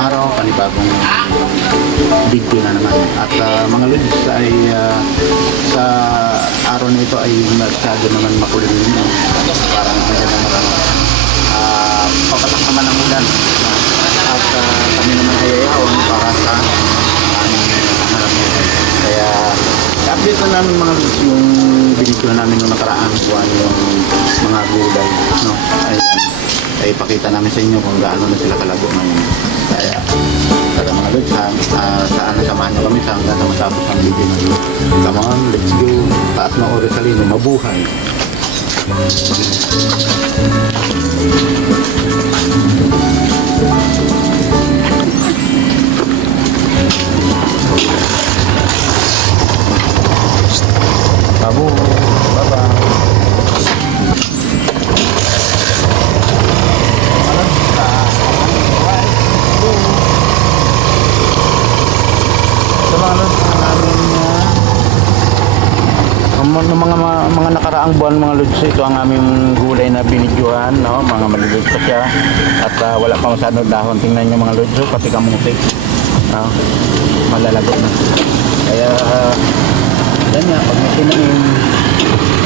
araw, panibagong video na naman. At mga lods ay sa araw na ito ay masyado naman makulimlim, no? Parang maganda naman papatak naman ang ulan, no? At kami naman ay ayawan para sa harap nito. Kaya update na namin mga lods yung video namin nung nakaraang buwan, yung mga gulay, no? Ay pakita namin sa inyo kung gaano na sila kalago ngayon. Kaya tara mga lods, sana samahan nyo kami sa hanggang na matapos ang video na yun. Come on, let's go. Taas na oras sa lino, mabuhay. Babu, bye-bye. Mga nakaraang buwan mga lods, ito ang aming gulay na binidyohan, no? Mga maliliit pa siya at wala pa masyadong dahon. Tingnan nyo mga lods, pati kamuti, no? Malalagot na. Kaya yan nga, pag may tinanim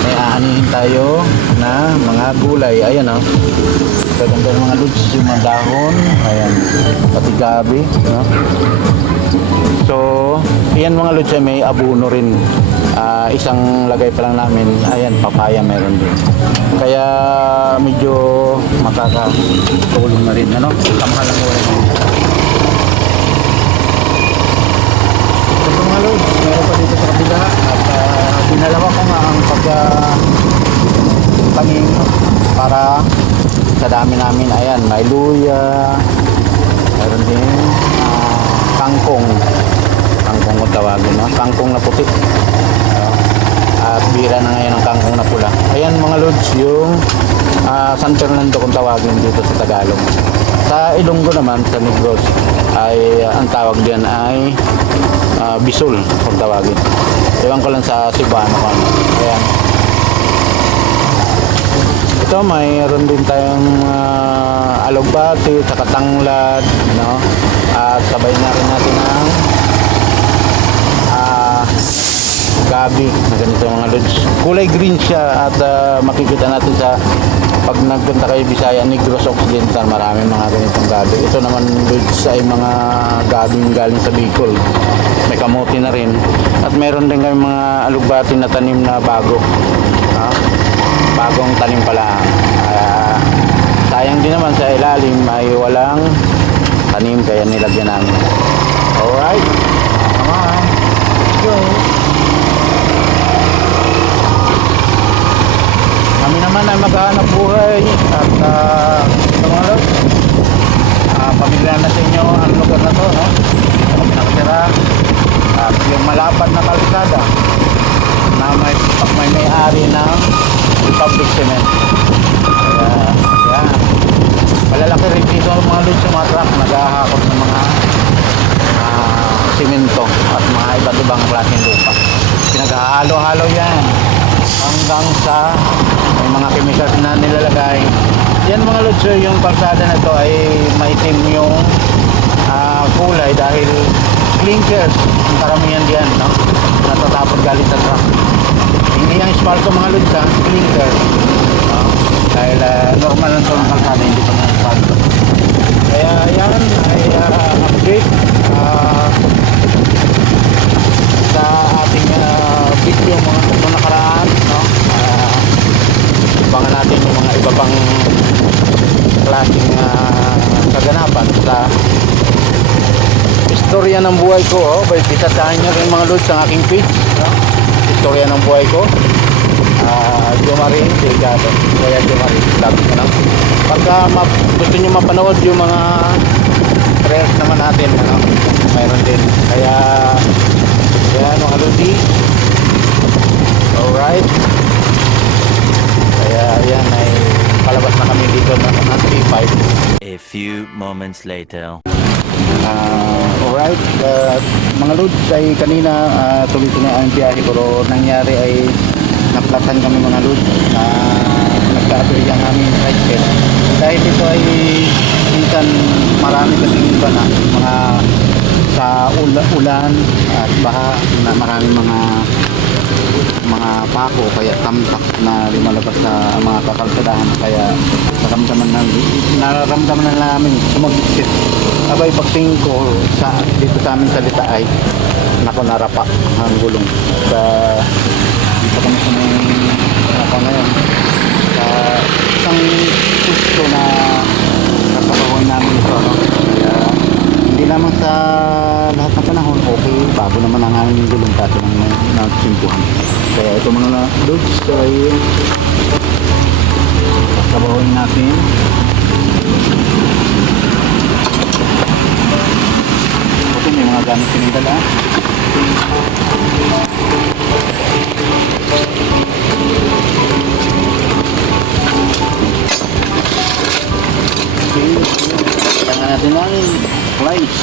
may aanihin tayo na mga gulay. Ayan, no? Kaganda ng mga lods, yung mga dahon, ayan, pati gabi, no? So yan mga lods, may abono rin. Isang lagay pa lang namin, ayan, papaya meron din. Kaya medyo makakatulong na rin, ano? Kamahal ang gulay. Ito mga lods, meron pa dito sa kabila at dinalawa ko nga ang pagtanim para sa dami namin. Ayan, may luya, meron din kangkong kung tawagin, no? Kangkong na puti. At bira na ngayon ang kangkong na pula. Ayan mga lods, yung San Fernando kung tawagin dito sa Tagalog. Sa Ilonggo naman, sa Negros, ay ang tawag diyan ay bisol kung tawagin. Ewan ko lang sa Cebuano kung ano. Ayan. Ito, mayroon din tayong alugbati, saka tanglad, no? At sabay na rin natin ang gabi na ganito mga lods. Kulay green siya at makikita natin sa pag nagpunta kayo Bisaya, Negros Occidental, maraming mga ganitong gabi. Ito naman lods ay mga gabing galing sa Bicol. May kamote na rin. At meron din kami mga alugbati na tanim na bago. Bagong tanim pala. Sayang din naman sa ilalim ay walang tanim kaya nilagyan namin. Alright. Come on. Let's go. Kami naman ay maghahanap buhay at ito mga lods, pamigyan na sa inyo ang lugar na to, no? Ito kami nakatira at yung malapad na kalsada na may may-ari ng Republic Cement. Kaya yan, malalaki rin dito mga lods yung mga truck naghahakot ng mga simento at mga iba't ibang klaseng lupa. Pinaghahalo-halo yan hanggang sa may mga chemicals na nilalagay. Yan mga lods, yung kalsada na to ay maitim yung kulay dahil clinkers ang karamihan diyan, no? Natatapon galing sa truck. Hindi yung asphalt mga lods, clinkers, no? Dahil normal lang ito ng kalsada, hindi pa ng asphalt. Kaya yan ay update sa ating video mga nakaraan, no? Abangan natin yung mga iba pang klaseng kaganapan sa istorya ng buhay ko. Bisitahin nyo rin mga lods ang aking page, no? Istorya ng buhay ko, Jomarin Delgado, kaya Jomarin vlog ko lang. Pagka gusto nyo mapanood yung mga prayers naman natin, ano, mayroon din. Kaya yan mga lodi. Alright. Kaya yan ay palabas na kami dito ng T5. A few moments later. Alright, mga lods, ay kanina tuloy-tuloy ang biyahe pero nangyari ay naplatan kami mga lods na nagka-aberya ang aming cycle. Dahil ito ay minsan marami kasing iba na mga sa ulan at baha na maraming mga pako kaya tamtak na lumalabas sa mga kakalsadahan kaya nararamdaman na namin sumagpit. Abay pagtingin ko dito sa amin salita ay nako narapa ang gulong sa dito kami sa may nako ngayon sa isang gusto na katrabahoan namin ito, no? Kaya hindi naman sa lahat ng panahon okay, bago naman ang aming gulong kaso ng nagsimpuhan. Kaya ito mga loads ay katrabahoan natin. Okay, may mga gamit sinindala. Okay, kailangan natin ng rice.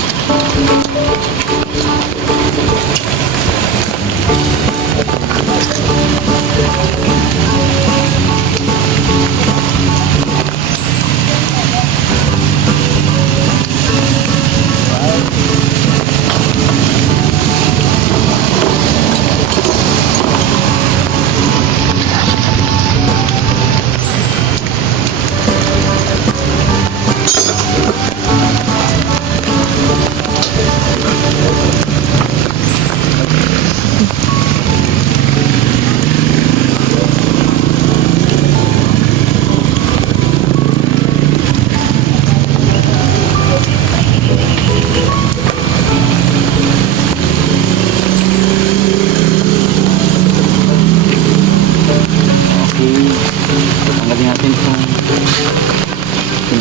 Tanggalin natin itong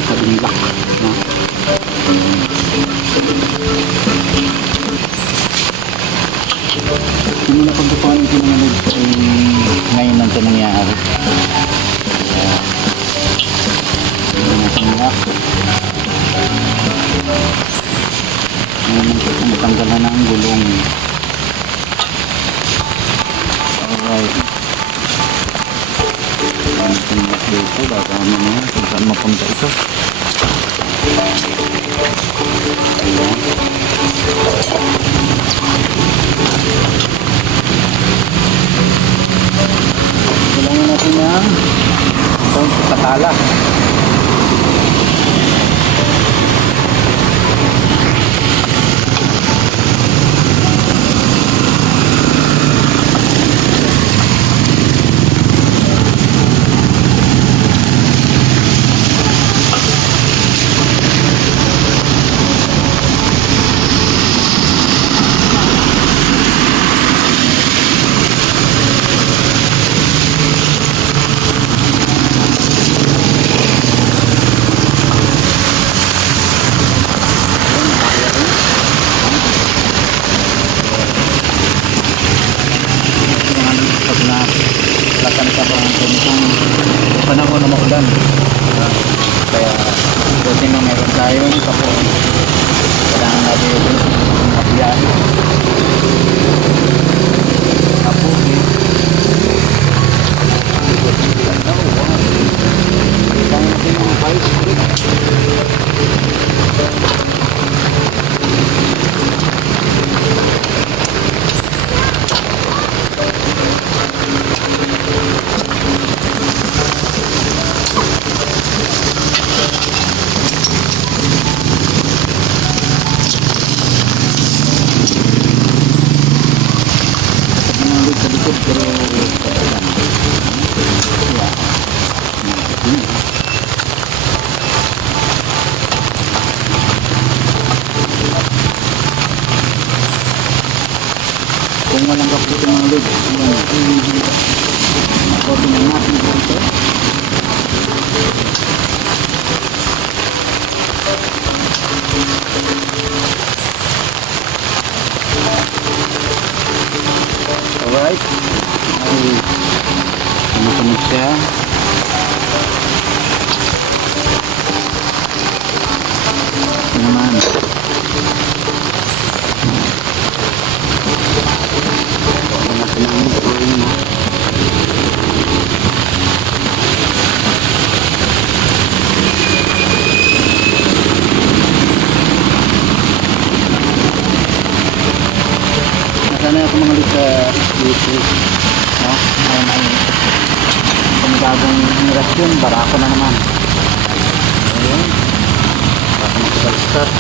sabing lock, no? Hindi na pagkakuhan ito ng ngayon lang ito nangyari. Hindi natin lock. Ngayon lang matanggal na ang gulong. Alright. Natin dito, baka mamaya kung saan mapunta ito. Ayan. Kailangan natin ng itong patala. Panahon na maulan, kaya buti na meron tayong kapon. Kailangan natin ito mapiyahe kapon kailangan natin yung fight split. Kung walang kaputi mga load, makotin na natin ito. Alright, ay tumutunog siya. Ito naman. ako mga ulit sa YouTube. No? Ngayon ay panibagong generasyon, barako na naman. Ayun. Baka mag-start.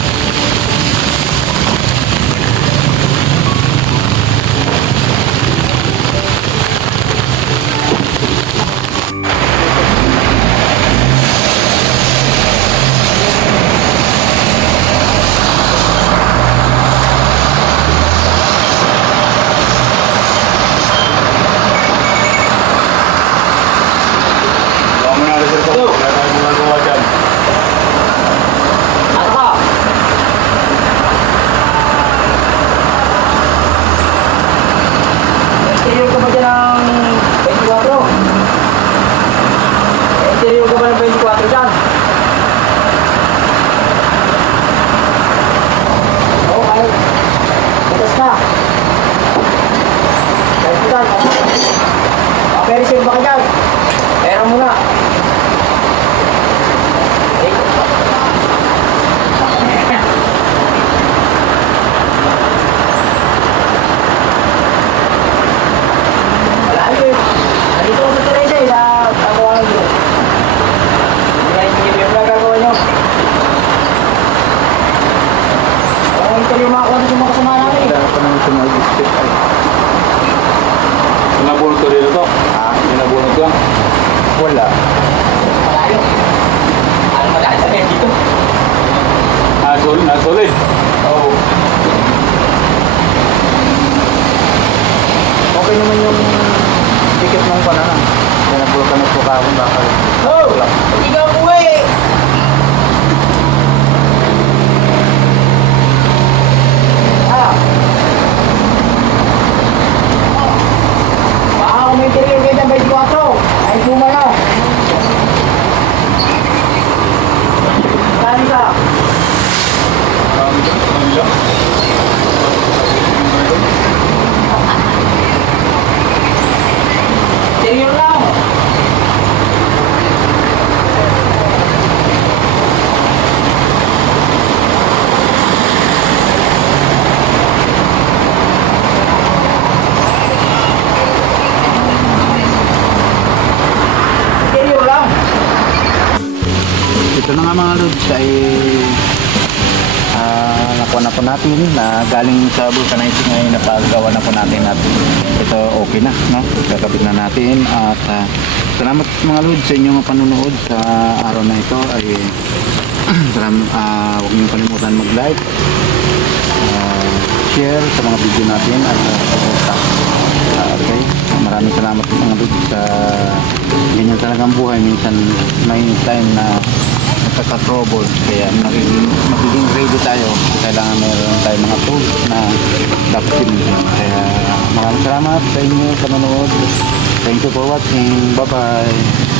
Interior ka ba dyan ng 24? Interior ka ba ng 24 dyan? Oo, kahit butas na. Kahit butas. Paperisip ba ka dyan? Pera muna. Wala yun. Nandito ako sa Teresa eh, sa Tabuangan dito. Hindi yung nagagawa nyo. Walang interview mga kuwan sa mga kasama namin. Kailangan ko nang tumag-step ay. Nabunod ko dito to? Nabunod ko? Wala. Malayo. Ano malayo sa ngayon dito? Nasolid. Oo. Okay naman yung ticket ng panana. Kaya nagbulokan po ka akong bakal. Oh! Hindi ka umuwi! Ah! Baka kung may interior kayo ng 24, ay puma na. Saan ka? Interior lang! Interior lang! Ito na nga mga lods ay nakuha na po natin na galing sa vulcanizing ay napagawa na po natin at ito okay na, no? Kakabit na natin at salamat mga lods sa inyong panunood sa araw na ito ay huwag niyong kalimutan mag-like, share sa mga video natin at suporta. Okay, maraming salamat mga lods sa ganyan talagang buhay. Minsan may time na nagkaka-trouble kaya magiging ready tayo. Kailangan meron tayo mga tools na dapat gamitin. Kaya maraming salamat sa inyo sa manonood. Thank you for watching. Bye bye.